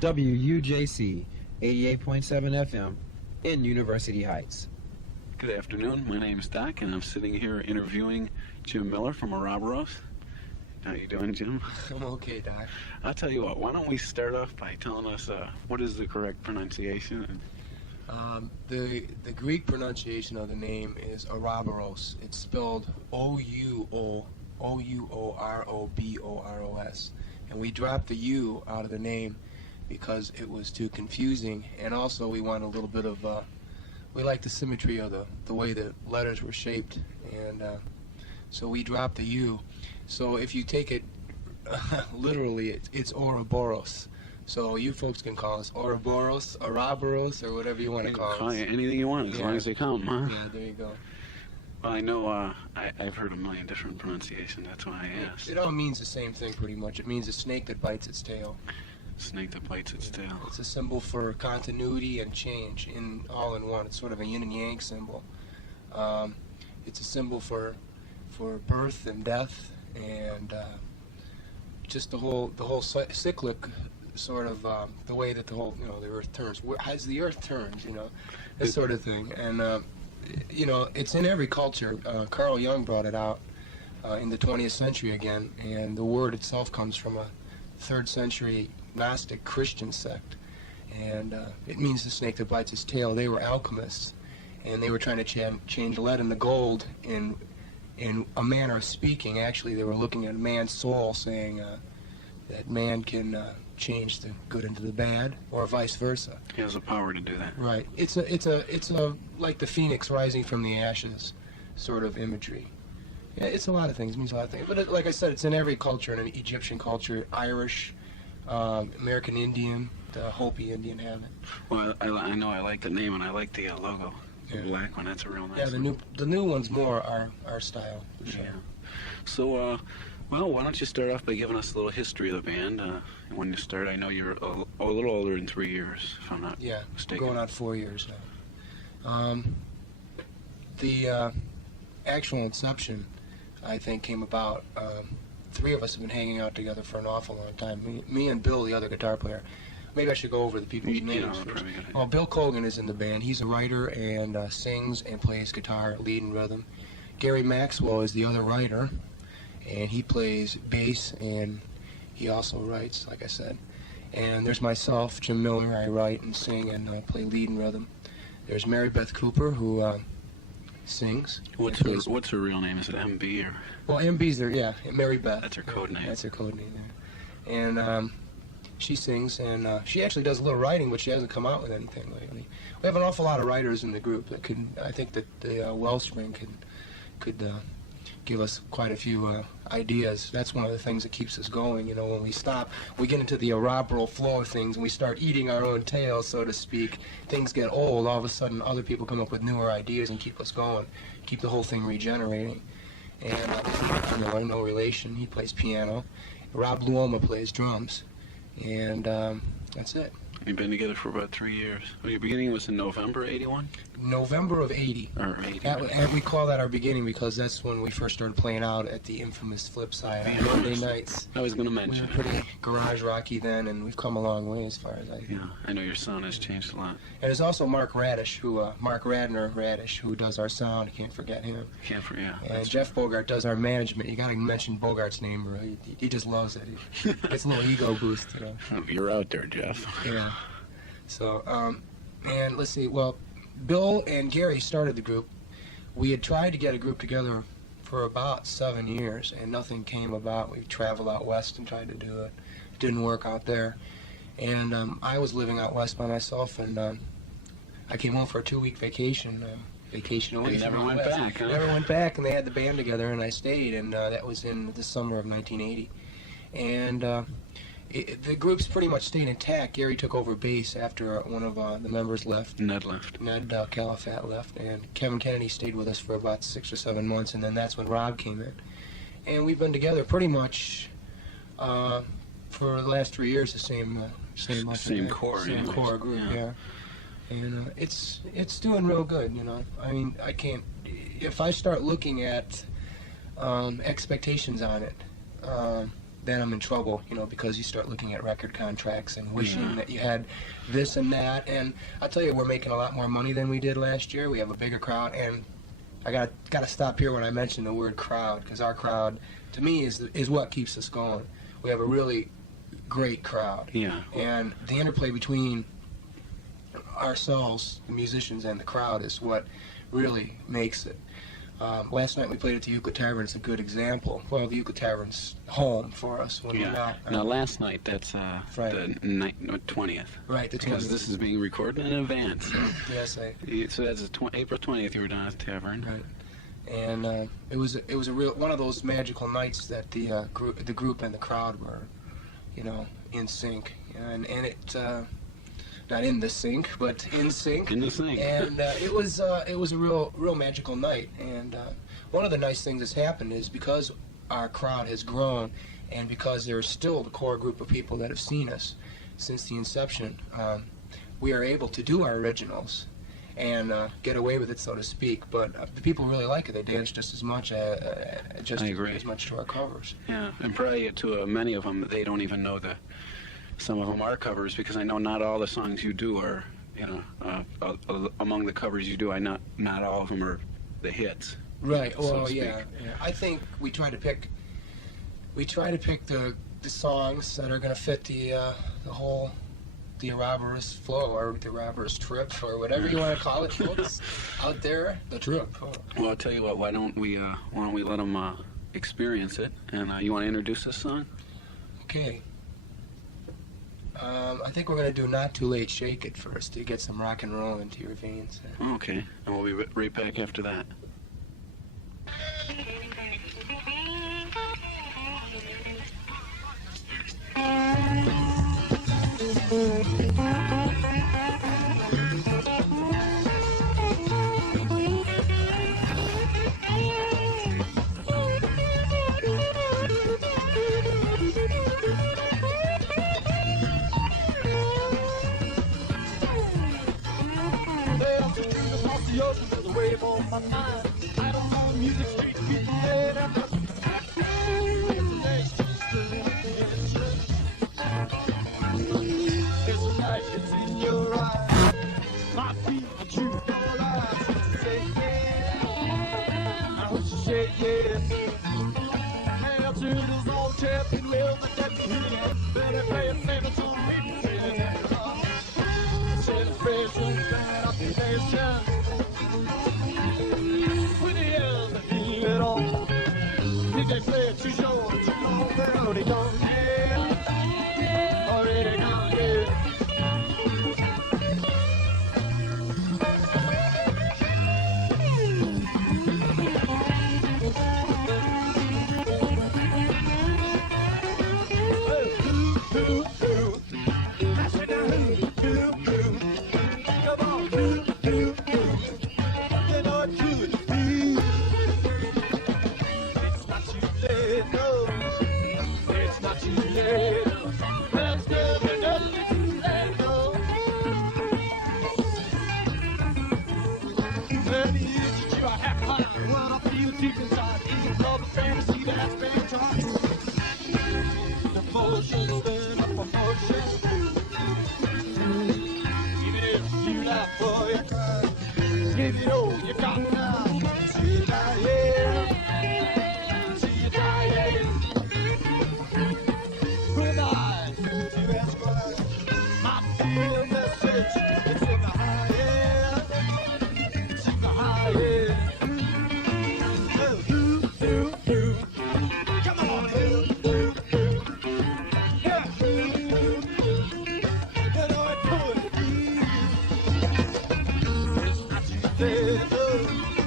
WUJC 88.7 FM in University Heights. Good afternoon. My name is Doc, and I'm sitting here interviewing Jim Miller from OROBOROS. How you doing, Jim? I'm okay, Doc. I'll tell you what. Why don't we start off by telling us what is the correct pronunciation? The Greek pronunciation of the name is OROBOROS. It's spelled O-U-O-R-O-B-O-R-O-S. And we dropped the U out of the name because it was too confusing, and also we want a little bit of we like the symmetry of the way the letters were shaped, and so we dropped the U. So if you take it literally, it's Ouroboros. So you folks can call us Ouroboros, OROBOROS, or whatever you want to call us. Anything you want, as long as they count, huh? Yeah, there you go. Well, I know I've heard a million different pronunciations. That's why I asked. It all means the same thing, pretty much. It means a snake that bites its tail. Snake that bites its tail. It's a symbol for continuity and change all in one. It's sort of a yin and yang symbol. It's a symbol for birth and death, and just the whole cyclic sort of the way that the earth turns. As the earth turns, this sort of thing. And it's in every culture. Carl Jung brought it out in the 20th century again, and the word itself comes from a 3rd century Gnostic Christian sect, and it means the snake that bites its tail. They were alchemists, and they were trying to change lead into gold in a manner of speaking. Actually, they were looking at man's soul, saying that man can change the good into the bad, or vice versa. He has the power to do that. Right. It's a like the phoenix rising from the ashes sort of imagery. Yeah, it's a lot of things. It means a lot of things. But like I said, it's in every culture. In an Egyptian culture, Irish, American Indian, the Hopi Indian have it. Well, I know I like the name, and I like the logo. The black one. That's a real nice. Yeah, the new one's more our style. For sure. Yeah. So, well, why don't you start off by giving us a little history of the band? When you start, I know you're a little older than 3 years, if I'm not mistaken. Going on 4 years now. The actual inception, I think, came about. 3 of us have been hanging out together for an awful long time. Me and Bill, the other guitar player. Maybe I should go over the people's names first. Well, Bill Colgan is in the band. He's a writer and sings and plays guitar, lead and rhythm. Gary Maxwell is the other writer, and he plays bass, and he also writes, like I said. And there's myself, Jim Miller. I write and sing and play lead and rhythm. There's Mary Beth Cooper, who sings. What's her real name? Is it MB or? Well, MB's there, yeah. Mary Beth. That's her code name. That's her code name there. And she sings, and she actually does a little writing, but she hasn't come out with anything lately. We have an awful lot of writers in the group that could. I think that the Wellspring could give us quite a few ideas. That's one of the things that keeps us going. When we stop, we get into the Ouroboros flow of things, and we start eating our own tail, so to speak. Things get old. All of a sudden, other people come up with newer ideas and keep us going, keep the whole thing regenerating. And no relation. He plays piano. Rob Luoma plays drums, and that's it. You've been together for about 3 years. Well, your beginning was in November '81. November of '80. Or '80. And we call that our beginning because that's when we first started playing out at the infamous Flipside on Monday nights. I was going to mention. We were pretty garage rocky then, and we've come a long way as far as I think. Yeah, I know your sound has changed a lot. And there's also Mark Radish, Mark Radner Radish, who does our sound. You can't forget him. Can't forget. And Jeff Bogart does our management. You got to mention Bogart's name, or he just loves it. He gets a little ego boost, You're out there, Jeff. Yeah. So, and let's see, well, Bill and Gary started the group. We had tried to get a group together for about 7 years, and nothing came about. We traveled out west and tried to do it. It didn't work out there. And I was living out west by myself, and I came home for a 2-week vacation. Vacation away. And never went back, huh? Never went back, and they had the band together, and I stayed, and that was in the summer of 1980. And the group's pretty much stayed intact. Gary took over bass after one of the members left. Ned left. Ned Califat left, and Kevin Kennedy stayed with us for about 6 or 7 months, and then that's when Rob came in. And we've been together pretty much for the last 3 years, the same core group, yeah. And it's doing real good, I mean, I can't. If I start looking at expectations on it, then I'm in trouble, you know, because you start looking at record contracts and wishing Yeah. that you had this and that. And I'll tell you, we're making a lot more money than we did last year. We have a bigger crowd, and I got to stop here when I mention the word crowd, because our crowd, to me, is what keeps us going. We have a really great crowd. Yeah. And the interplay between ourselves, the musicians, and the crowd is what really makes it. Last night we played at the Euclid Tavern. It's a good example. Well, the Euclid Tavern's home for us when we're not. Now, last night, that's Friday. the 20th. Right, the 20th. Because this is being recorded in advance. Yes, So that's April 20th you were down at the tavern. right. And it was a real one of those magical nights that the group and the crowd were, you know, in sync. And it not in the sync, but in sync. In the sync. And it was a real magical night. And one of the nice things that's happened is because our crowd has grown, and because there's still the core group of people that have seen us since the inception, we are able to do our originals and get away with it, so to speak. But the people really like it. They dance just as much, I agree. as much to our covers. Yeah, and probably to many of them, they don't even know some of them are covers, because I know not all the songs you do are, you know, among the covers you do, not all of them are the hits. Right. so to Well, speak. yeah. I think we try to pick the songs that are going to fit the Ouroboros flow, or the Ouroboros trip, or whatever you want to call it, folks out there. The trip. Oh. Well, I'll tell you what. Why don't we let them experience it? And you want to introduce this song? Okay. I think we're going to do Not Too Late, Shake It first to get some rock and roll into your veins. Okay, and we'll be right back after that. Wave on my mind. I don't know music street people made up. There's a light that's in your eyes. My feet are true for lies. Say yeah. I wish you said yes. Hail to those old champion wheels that let me hear. Better pay a favor to me. Say the phrase is bad up the nation. If they play it too short, too long, they're already gone, yeah. Already gone, yeah. Give it all you got now. See you die, yeah. See you die, yeah. Who am I to ask why? My feeling message, it's in the high air. It's in the high air. Come on, yeah. You know it could be. It's not too late.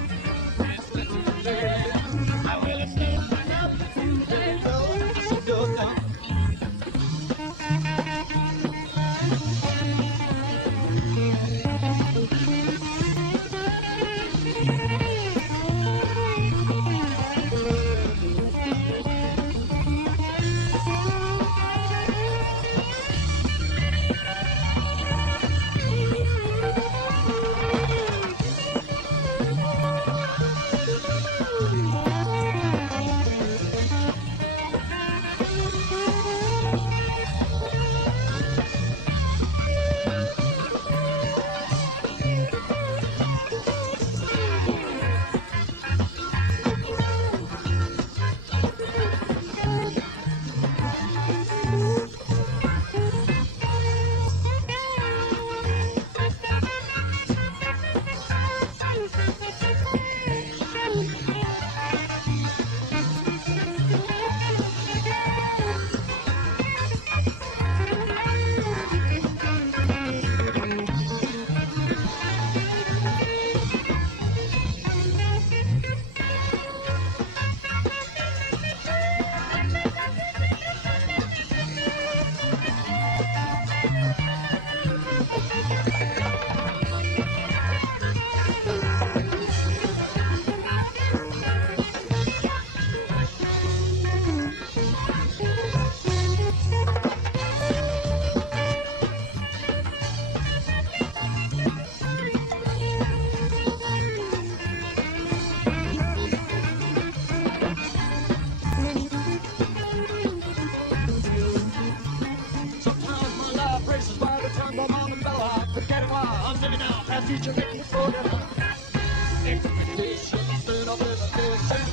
I'm living out that future making for the expectation instead of limitation.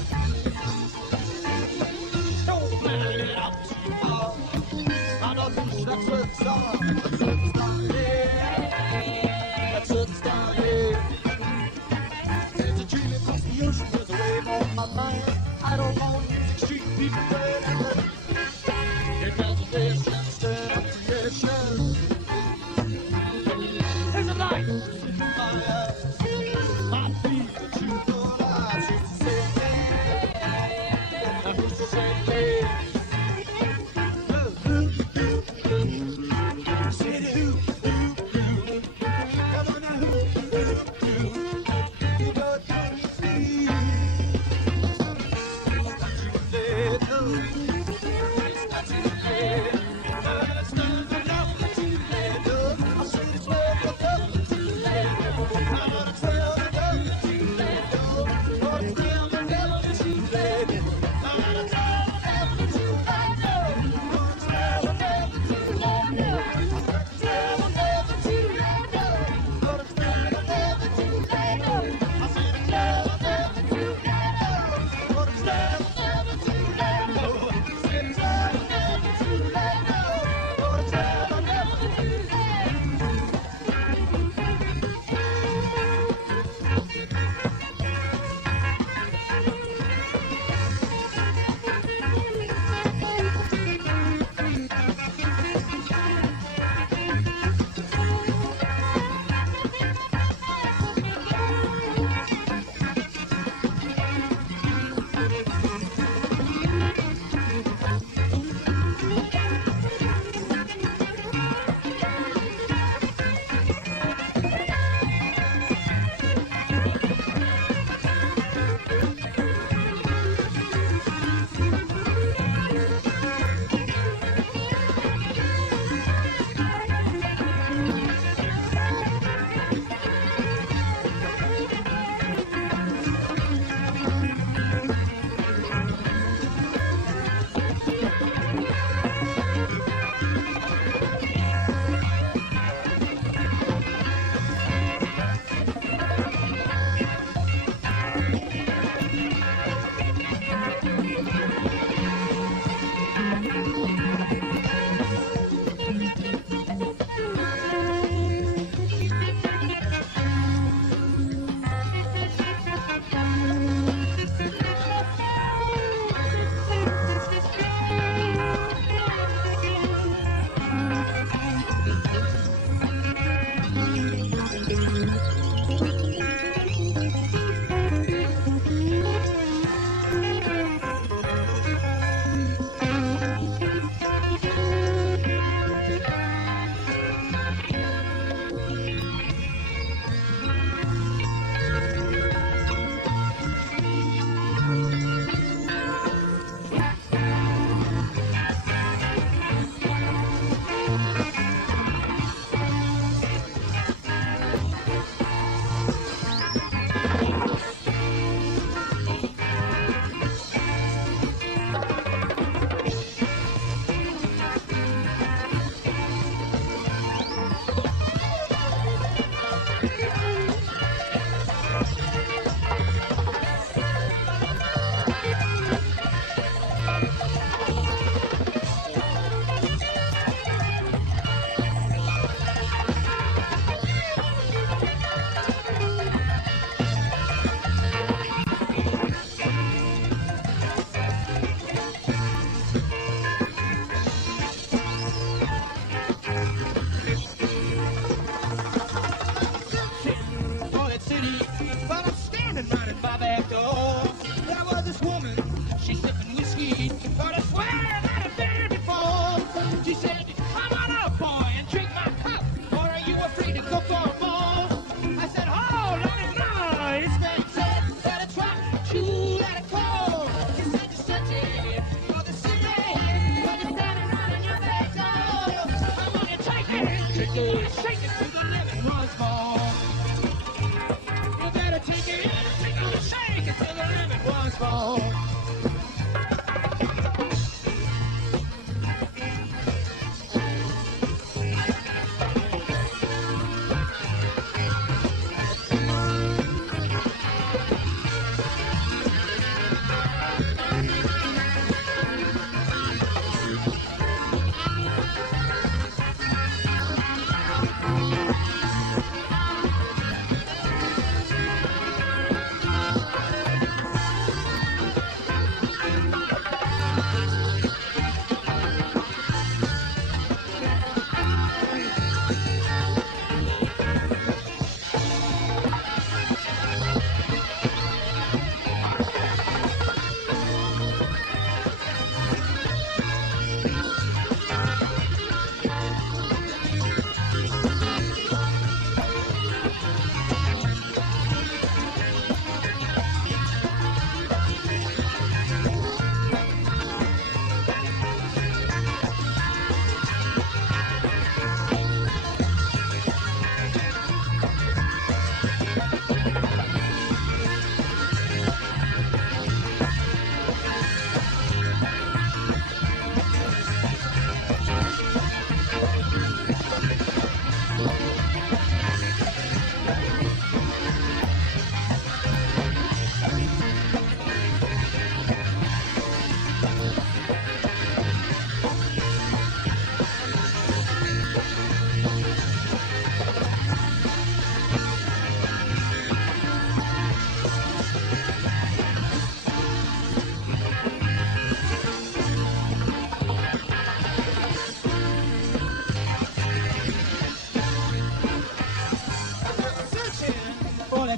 Don't plan it out too far. I know that's where it's started. That's where it's started. That's where it's started. There's a dream across the ocean. There's a wave on my mind. I don't want music, street people playing and living. Imagination instead of creation. There's a light in my eyes. My feet, the truth of lies. Used to say, I used to say,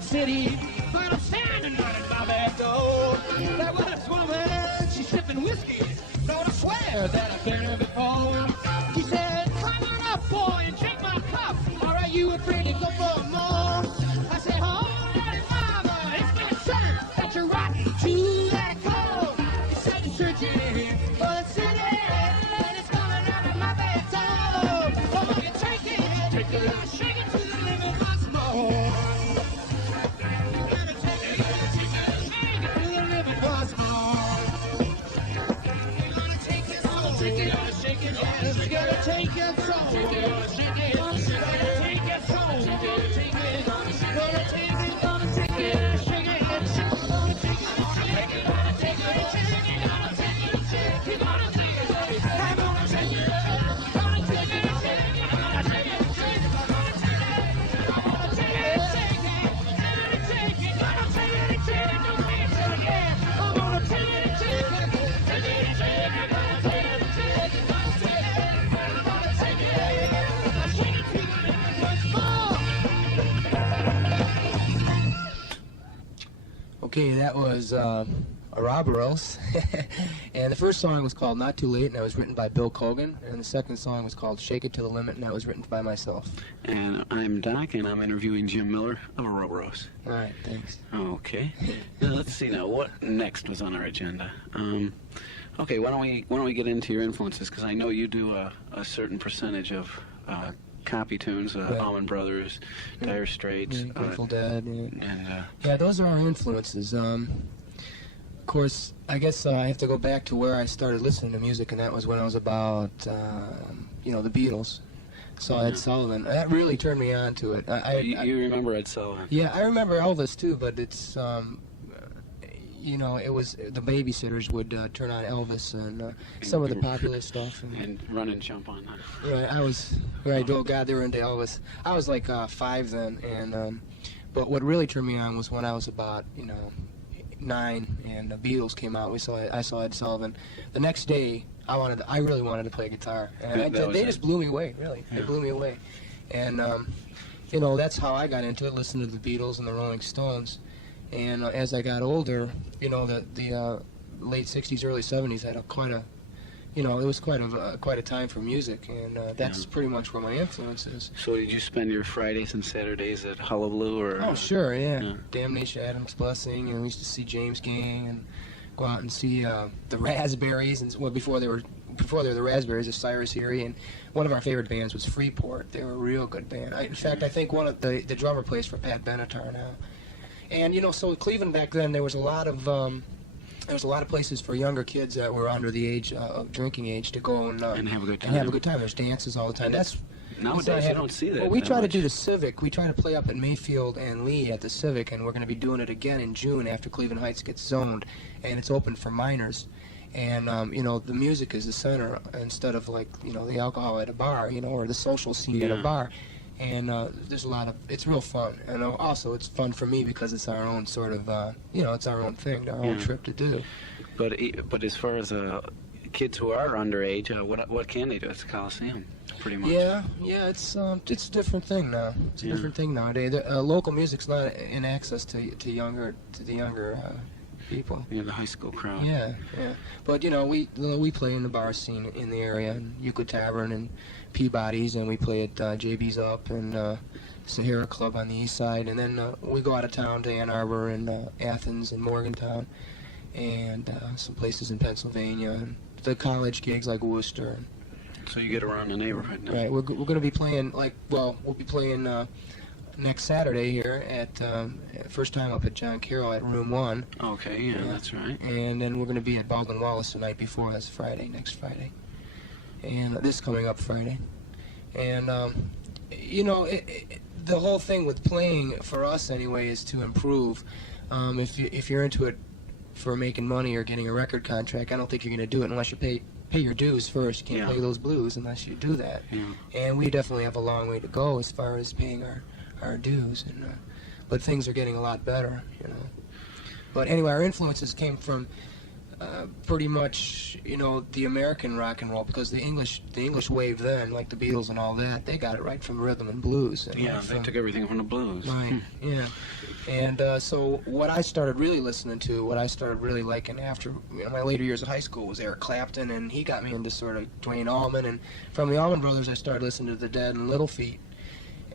City, but I'm standing right at my back door. There was this woman, she's sipping whiskey. Lord, I swear that I've seen her before. She said, "Come on up, boy, and drink my cup. Or are you afraid to go for more?" I said, "Oh, Daddy, Mama, it's been certain that you're right to that call." She said, "You're searching for the city, and it's coming out of my back door. Come on, you take it, shake it to the limit once more." Take it, shake it, yes. You gotta take your soul. Shake it, shake it. You gotta take your soul. Take it, take it. Gonna take it, gonna take it, shake it, gonna take it, shake it, gonna take it, shake it, gonna take it, shake it, gonna take it, shake it, I'm gonna take it, gonna take it, shake it, gonna take it, shake it, gonna take it, gonna take it, shake it, gonna take it, gonna take it, shake it, don't make it shake it, I'm gonna take it, shake it, take it, shake it, gonna take it. Okay, that was OROBOROS. And the first song was called Not Too Late, and that was written by Bill Cogan. And the second song was called Shake It to the Limit, and that was written by myself. And I'm Doc, and I'm interviewing Jim Miller of OROBOROS. All right, thanks. Okay. Now, let's see now. What next was on our agenda? Okay, why don't we get into your influences? Because I know you do a certain percentage of copy tunes, Right. Allman Brothers, Dire Straits, Yeah, Grateful Dead. Yeah. and Yeah, those are our influences. Of course, I guess I have to go back to where I started listening to music, and that was when I was about, the Beatles. So Ed Sullivan. That really turned me on to it. you remember Ed Sullivan? Yeah, I remember Elvis too, but it's, it was the babysitters would turn on Elvis and some of the popular stuff. And run and jump on that. Right, oh God, they were into Elvis. I was like 5 then, and but what really turned me on was when I was about 9, and the Beatles came out. I saw Ed Sullivan. The next day, I really wanted to play guitar, and they just blew me away. Really, Yeah. They blew me away, and that's how I got into it. Listening to the Beatles and the Rolling Stones, and as I got older, the late '60s, early '70s had it was quite a time for music, and that's pretty much where my influence is. So did you spend your Fridays and Saturdays at Hullabaloo, or? Oh, sure, yeah. Yeah. Damnation Adam's Blessing, and we used to see James Gang and go out and see the Raspberries, and before they were the Raspberries, the Cyrus Erie, and one of our favorite bands was Freeport. They were a real good band. In fact, I think one of the drummer plays for Pat Benatar now. And so Cleveland back then, there was a lot of places for younger kids that were under the age of drinking age to go and have a good time. And have a good time. There's dances all the time. Nowadays you don't see that. Well, we that try to much. do the Civic. We try to play up at Mayfield and Lee at the Civic, and we're going to be doing it again in June after Cleveland Heights gets zoned, and it's open for minors. And the music is the center instead of the alcohol at a bar, or the social scene at a bar. And there's a lot of, it's real fun. And also it's fun for me because it's our own sort of, it's our own thing, our own trip to do. But as far as kids who are underage, what can they do? It's a Coliseum, pretty much. Yeah, it's a different thing now. It's a different thing nowadays. Local music's not in access to the younger people. The high school crowd. Yeah. But we play in the bar scene in the area, in Euclid Tavern and Peabody's, and we play at JB's Up and Sahara Club on the east side, and then we go out of town to Ann Arbor and Athens and Morgantown, and some places in Pennsylvania, and the college gigs like Worcester. So you get around the neighborhood now. Right. We're going to be playing we'll be playing next Saturday here at first time up at John Carroll at Room 1. Okay, yeah, that's right. And then we're going to be at Baldwin Wallace the night before. That's next Friday. And this coming up Friday. And you know, the whole thing with playing for us anyway is to improve. If you're into it for making money or getting a record contract, I don't think you're going to do it unless you pay your dues first. You can't Yeah. play those blues unless you do that. Yeah. And we definitely have a long way to go as far as paying our dues. And but things are getting a lot better, you know. But anyway, our influences came from pretty much, you know, the American rock and roll, because the English wave then, like the Beatles and all that, they got it right from rhythm and blues. And Yeah, they took everything from the blues. Right, yeah. And so what I started really listening to, what I started really liking after my later years of high school was Eric Clapton, and he got me into sort of Duane Allman, and from the Allman Brothers I started listening to the Dead and Little Feat.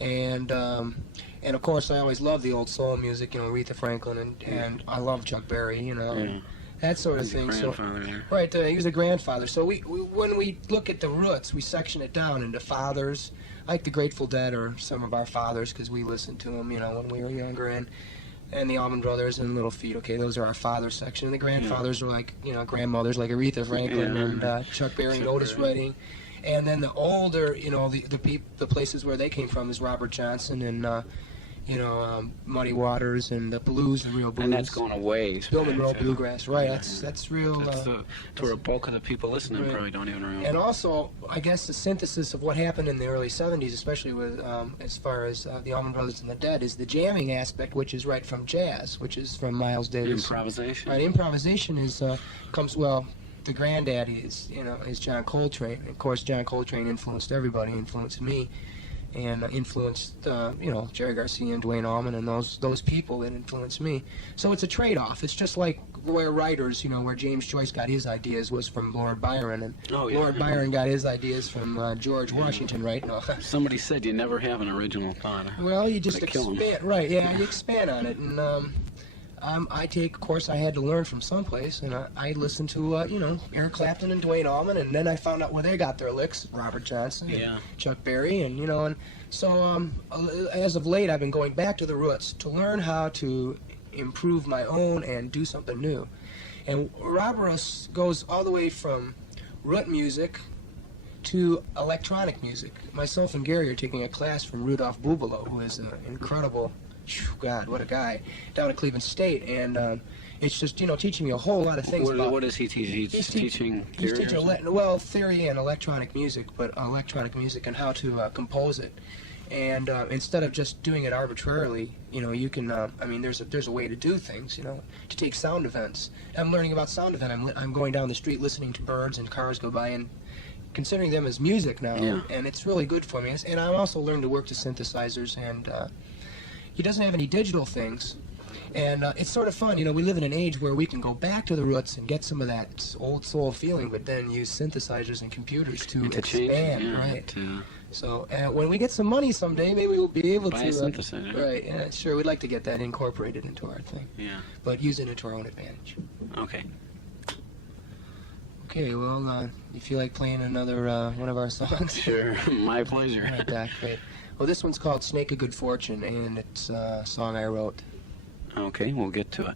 And of course I always loved the old soul music, you know, Aretha Franklin, and I love Chuck Berry, you know. Yeah. That sort of He's a thing. grandfather there. Right, he was a grandfather. So we when we look at the roots, we section it down into fathers, like the Grateful Dead or some of our fathers, because we listened to them, you know, when we were younger, and the Allman Brothers and Little Feat. Okay, those are our father section. And the grandfathers are like, you know, grandmothers like Aretha Franklin and Chuck Berry and Otis Redding. And then the older, you know, the places where they came from is Robert Johnson and Muddy Waters and the blues, the real blues. And that's going away. Bill Monroe bluegrass, right? That's real. That's to a bulk of the people listening Right. probably don't even remember. And also, I guess the synthesis of what happened in the early '70s, especially with as far as the Allman Brothers and the Dead, is the jamming aspect, which is right from jazz, which is from Miles Davis. Improvisation. Right, improvisation is the granddaddy is John Coltrane. Of course, John Coltrane influenced everybody, influenced me, and influenced Jerry Garcia and Duane Allman and those people that influenced me. So it's a trade-off. It's just like where writers, where James Joyce got his ideas was from Lord Byron, and Lord Byron got his ideas from George Washington, right? No. Somebody said you never have an original thought. Well, you just They kill 'em. expand, right? Yeah, you expand on it, and of course, I had to learn from someplace, and I listened to, Eric Clapton and Duane Allman, and then I found out where they got their licks, Robert Johnson, and Chuck Berry, and so as of late, I've been going back to the roots to learn how to improve my own and do something new. And OROBOROS goes all the way from root music to electronic music. Myself and Gary are taking a class from Rudolph Bubalo, who is an incredible, God, what a guy, down at Cleveland State, and it's just, teaching me a whole lot of things. What does he teach? He's teaching theory? He's teaching, theory and electronic music, but electronic music and how to compose it. And instead of just doing it arbitrarily, you can, there's a way to do things, to take sound events. I'm learning about sound event. I'm going down the street listening to birds and cars go by and considering them as music now, and it's really good for me. And I'm also learning to work to synthesizers, and he doesn't have any digital things. And it's sort of fun, we live in an age where we can go back to the roots and get some of that old soul feeling, but then use synthesizers and computers to expand, right? So when we get some money someday, maybe we'll be able buy to... a synthesizer. Right, yeah, sure, we'd like to get that incorporated into our thing. Yeah. But use it to our own advantage. Okay. Okay, well, you feel like playing another one of our songs? Sure, my pleasure. All right, Doc, great. Well, this one's called Snake of Good Fortune, and it's a song I wrote. Okay, we'll get to it.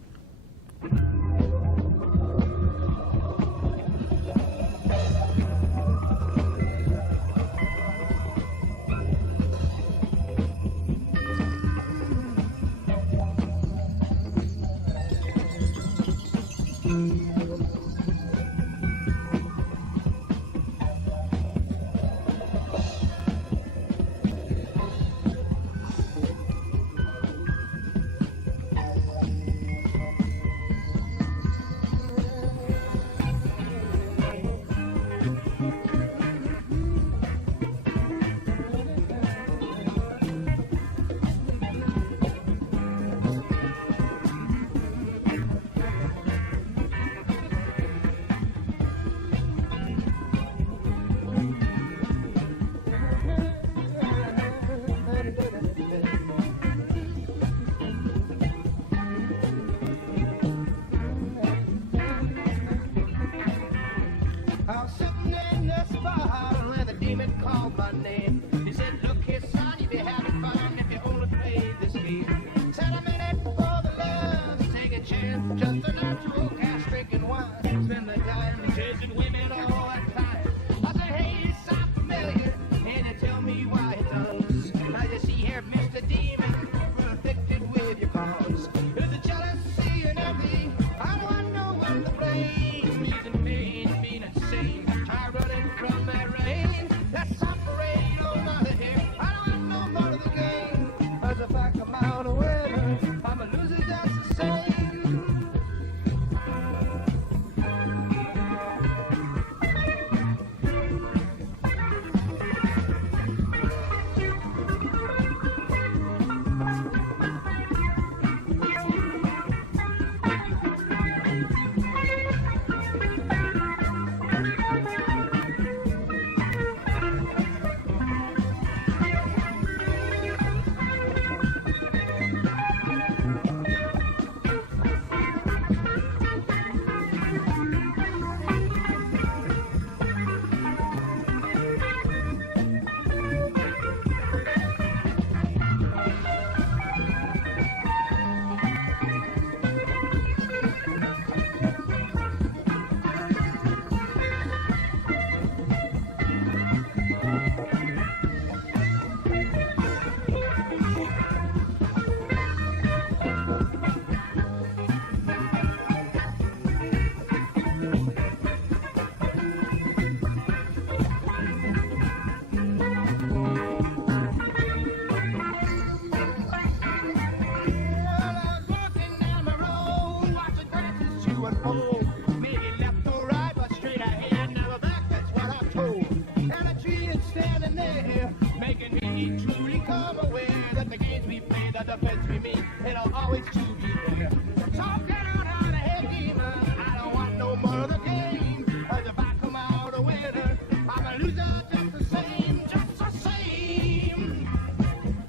making me truly come aware that the games we play, that the bets we make, it'll always to be fair. Talking out how the head demon, I don't want no more of the game. As if I come out a winner, I'm a loser just the same, just the same.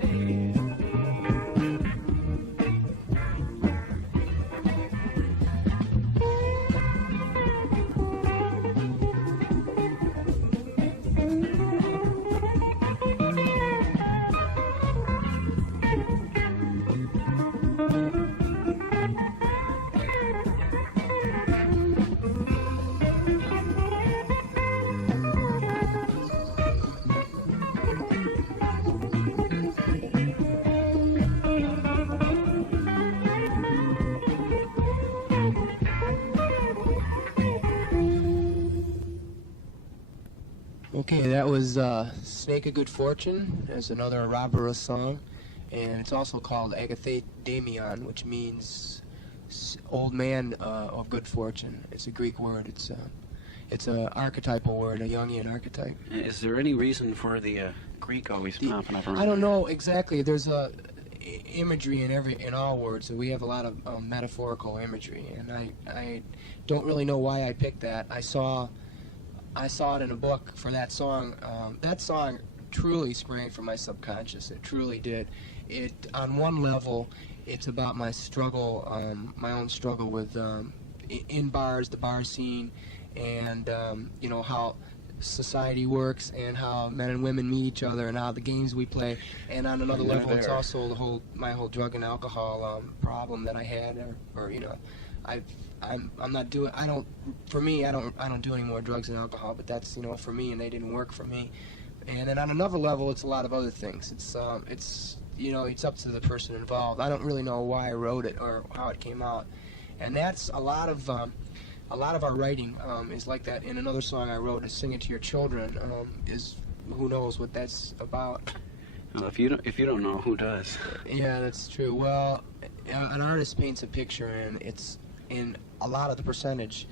Hey. Okay, that was Snake of Good Fortune. There's another OROBOROS song, and it's also called Agathadaimon, which means old man of good fortune. It's a Greek word. It's an archetypal word, a Jungian archetype. Is there any reason for the Greek always popping up around? I don't know exactly. There's imagery in all words, so we have a lot of metaphorical imagery, and I don't really know why I picked that. I saw it in a book for that song. That song truly sprang from my subconscious. It truly did. It, on one level, it's about my struggle, my own struggle with in bars, the bar scene, and you know how society works and how men and women meet each other and how the games we play. And on another level, it's also my whole drug and alcohol problem that I had, or you know, I'm not doing. For me, I don't do any more drugs and alcohol. But that's, you know, for me, and they didn't work for me. And then on another level, it's a lot of other things. It's you know, it's up to the person involved. I don't really know why I wrote it or how it came out. And that's a lot of our writing is like that. In another song I wrote, "Sing It to Your Children," is who knows what that's about. Well, if you don't know, who does? Yeah, that's true. Well, an artist paints a picture, and it's in a lot of the percentage.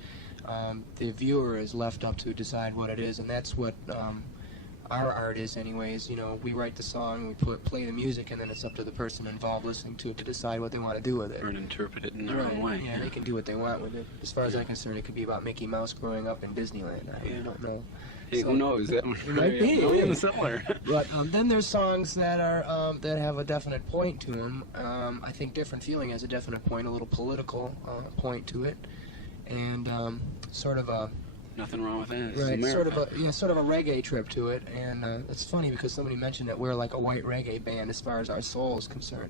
The viewer is left up to decide what it is, and that's what our art is, anyways. You know, we write the song, we play the music, and then it's up to the person involved listening to it to decide what they want to do with it. Or interpret it in their own way. Yeah, they can do what they want with it. As far as I'm concerned, it could be about Mickey Mouse growing up in Disneyland. I really don't know. Hey, So, who knows? That might be. Really similar. But then there's songs that are that have a definite point to them. I think Different Feeling has a definite point, a little political point to it, and sort of a Nothing wrong with that. It's right, America. sort of a reggae trip to it. And it's funny because somebody mentioned that we're like a white reggae band as far as our soul is concerned.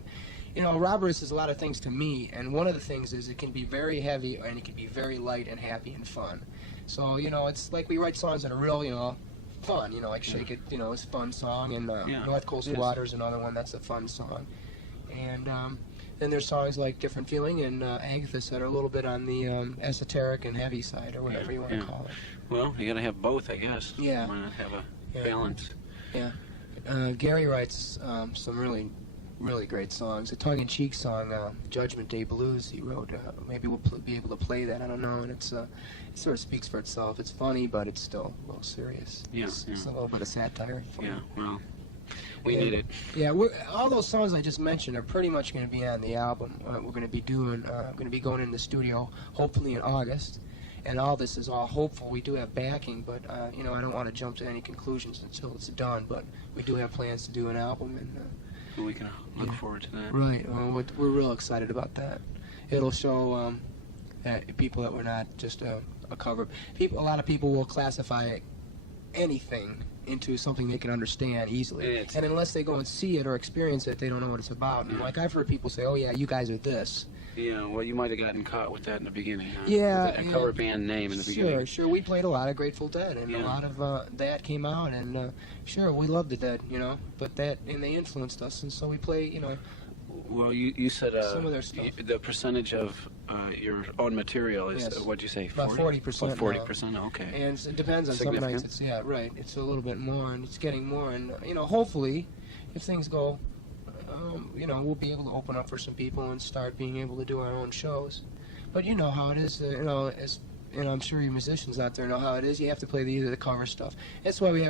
You know, OROBOROS is a lot of things to me, and one of the things is it can be very heavy and it can be very light and happy and fun. So, you know, it's like we write songs that are real, you know, fun, you know, like Shake It, you know, it's a fun song, and North Coast Water's another one that's a fun song. And then there's songs like Different Feeling and Agathis that are a little bit on the esoteric and heavy side, or whatever you want to call it. Well, you gotta have both, I guess. Yeah. Why not have a balance? Yeah. Gary writes some really great songs. A tongue-in-cheek song, Judgment Day Blues, he wrote. Maybe we'll be able to play that, I don't know. And it sort of speaks for itself. It's funny, but it's still a little serious. Yeah, It's a little bit of satire. Yeah, well, we need it. Yeah, all those songs I just mentioned are pretty much going to be on the album. We're going to be going in the studio hopefully in August. And all this is all hopeful. We do have backing, but you know, I don't want to jump to any conclusions until it's done. But we do have plans to do an album, and We can look forward to that. right. Well, we're real excited about that. It'll show that people that we're not just a cover. A lot of people will classify anything into something they can understand easily, and unless they go and see it or experience it, they don't know what it's about. And like I've heard people say, "Oh yeah, you guys are this." Yeah, well, you might have gotten caught with that in the beginning, huh? Yeah, With that cover band name in the beginning. Sure. We played a lot of Grateful Dead, and a lot of that came out, and sure, we loved the Dead, you know. But they influenced us, and so we play, you know. Well, you said some of their stuff. The percentage of your own material is what'd you say? About 40%. About 40%. Okay. And it depends on some nights. It's right. It's a little bit more, and it's getting more, and you know, hopefully, if things go. You know, we'll be able to open up for some people and start being able to do our own shows. But you know how it is, you know, and I'm sure you musicians out there know how it is. You have to play either the cover stuff. That's why we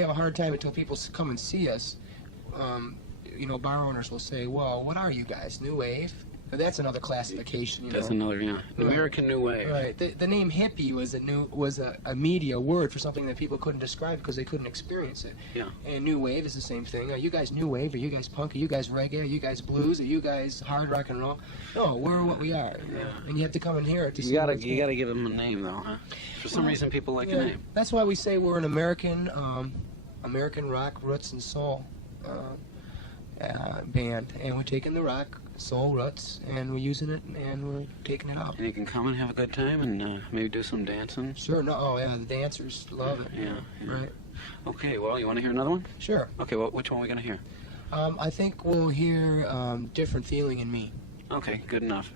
have a hard time until people come and see us. You know, bar owners will say, "Well, what are you guys? New wave?" But that's another classification. You That's know? another, yeah. American New Wave. Right. The name hippie was a media word for something that people couldn't describe because they couldn't experience it. Yeah. And new wave is the same thing. Are you guys new wave? Are you guys punk? Are you guys reggae? Are you guys blues? Are you guys hard rock and roll? No, we're what we are. You know? And you have to come and hear it to see. You gotta give them a name though, huh? For some reason, people like a name. That's why we say we're an American rock roots and soul band, and we're taking the rock, soul roots, and we're using it, and we're taking it out. And you can come and have a good time, and maybe do some dancing. Sure. No. Oh yeah, the dancers love it. Yeah. Right. Okay. Well, you want to hear another one? Sure. Okay. Well, which one are we gonna hear? I think we'll hear Different Feeling in Me. Okay. Good enough.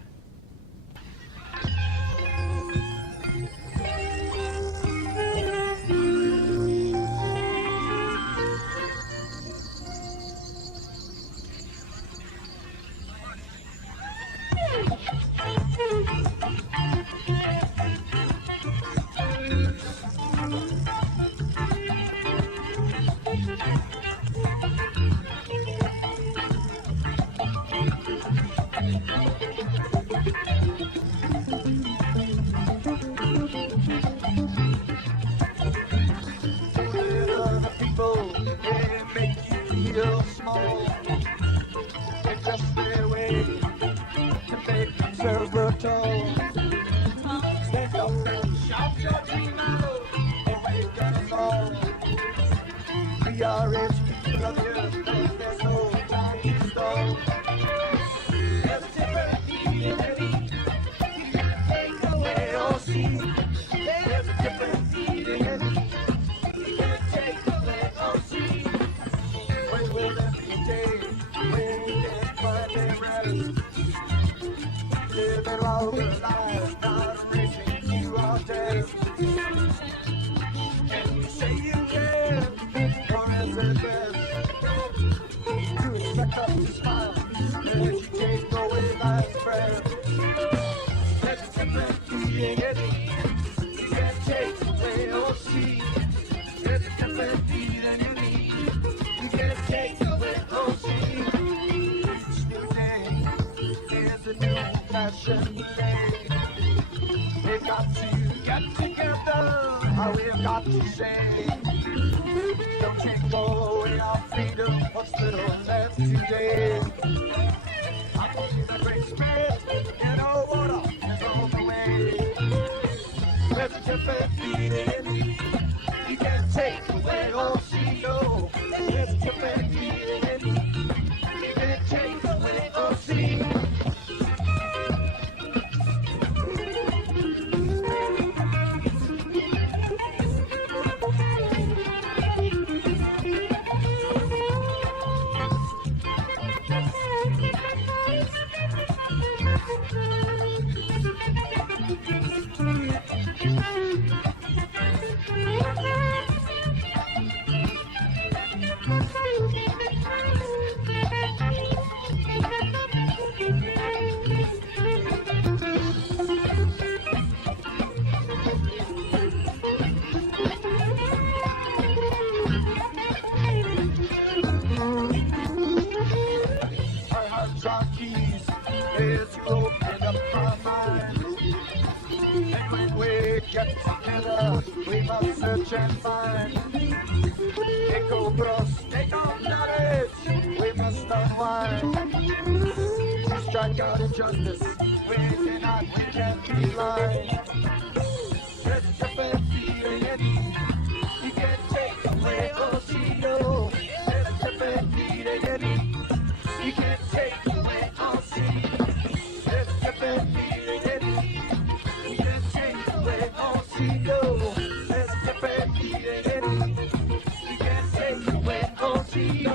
Other people, they make you feel small. They just their way to make themselves look tall. Stand up and shout your dream out, and we're gonna fall. We are rich brothers, there's no time to stall. There's a different feeling, you can't take away or see. There's a different feeling. When will there be a day when you can find a rest? Living longer lives, not racing you all day. And you say you can, or is it best to expect us to smile as you take away life's breath? There's a different feeling in it, you can't take away or see. There's a different feeling you need. You can't take away or see. Each new day is a new fashion day. We've got to get together. We've got to say, don't take away our freedom. What's little left today? I believe the great spirit, you know what is on the way. There's a different feeling. You can't take away or see, no. There's a different feeling. You can't take away or see. We must search and find. OROBOROS, take on knowledge. We must unwind. To strike out injustice. We can't be blind. There's a different feeling. You can't take away or see, no. There's a different feeling. You can't take away or see. There's a different feeling. You can't take away or see, no. There's a different feeling. You can't take away or see, no.